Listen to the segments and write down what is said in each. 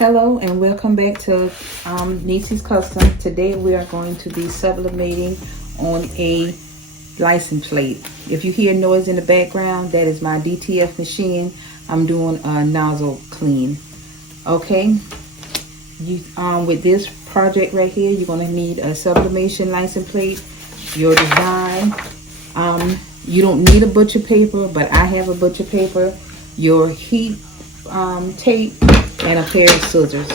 Hello and welcome back to yeahits's Custom. Today we are going to be sublimating on a license plate. If you hear noise in the background, that is my DTF machine. I'm doing a nozzle clean. Okay, with this project right here, you're going to need a sublimation license plate, your design. You don't need a butcher paper, but I have a butcher paper, your heat tape, and a pair of scissors.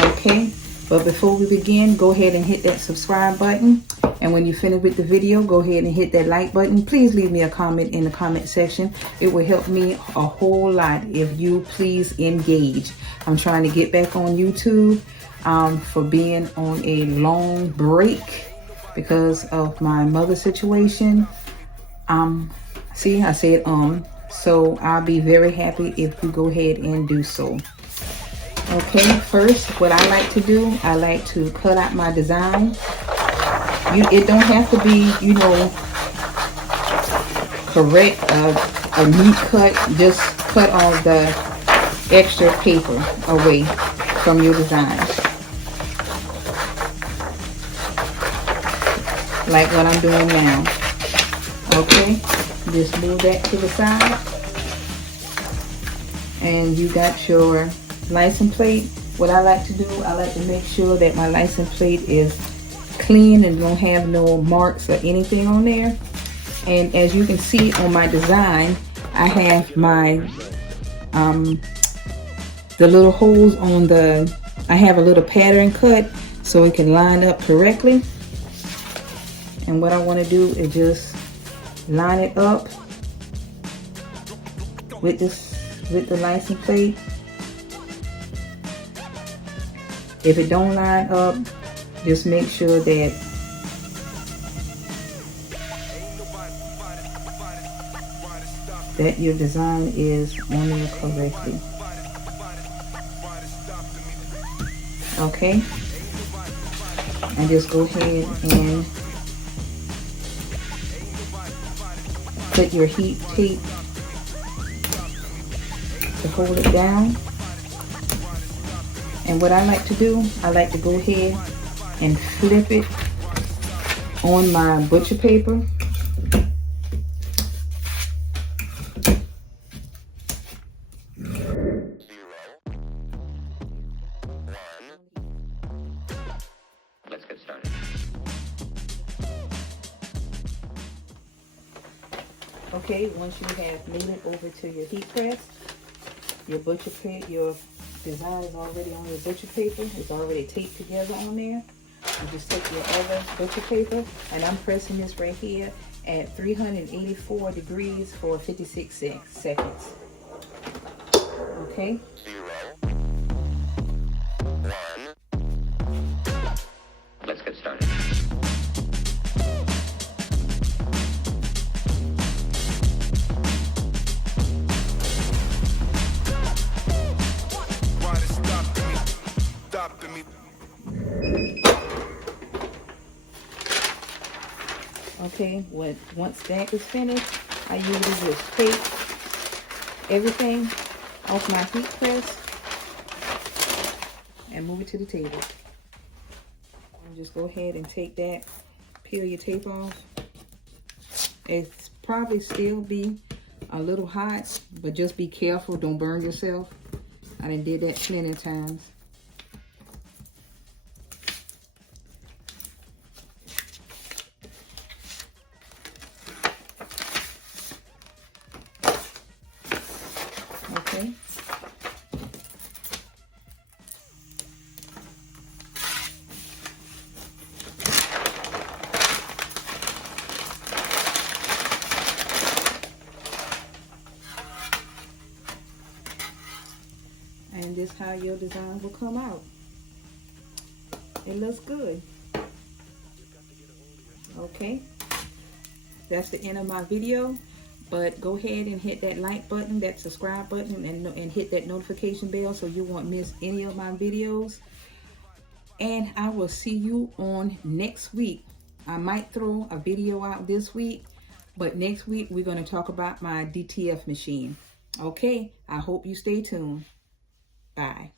Okay, but before we begin, go ahead and hit that subscribe button, and when you finish with the video, go ahead and hit that like button. Please leave me a comment in the comment section. It will help me a whole lot if you please engage. I'm trying to get back on YouTube for being on a long break because of my mother situation. See, I said so I'll be very happy if you go ahead and do so. Okay, first what I like to do, I like to cut out my design. It don't have to be, you know, correct, a neat cut. Just cut all the extra paper away from your design, like what I'm doing now. Okay, just move that to the side, and you got your license plate. What I like to do, I like to make sure that my license plate is clean and don't have no marks or anything on there. And as you can see on my design, I have my the little holes on the, I have a little pattern cut so it can line up correctly. And what I want to do is just line it up with the license plate. If it don't line up, just make sure that your design is on there correctly. Okay, and just go ahead and put your heat tape to hold it down. And what I like to do, I like to go ahead and flip it on my butcher paper. Let's get started. Okay, once you have made it over to your heat press, your butcher paper, your design is already on your butcher paper. It's already taped together on there. You just take your other butcher paper, and I'm pressing this right here at 384 degrees for 56 seconds. Okay. 0, 1. Let's get started. Okay, once that is finished, I usually just take everything off my heat press and move it to the table. And just go ahead and take that, peel your tape off. It's probably still be a little hot, but just be careful, don't burn yourself. I done did that plenty of times. Okay. And this is how your design will come out. It looks good. Okay. That's the end of my video. But go ahead and hit that like button, that subscribe button, and hit that notification bell so you won't miss any of my videos. And I will see you on next week. I might throw a video out this week, but next week we're going to talk about my DTF machine. Okay, I hope you stay tuned. Bye.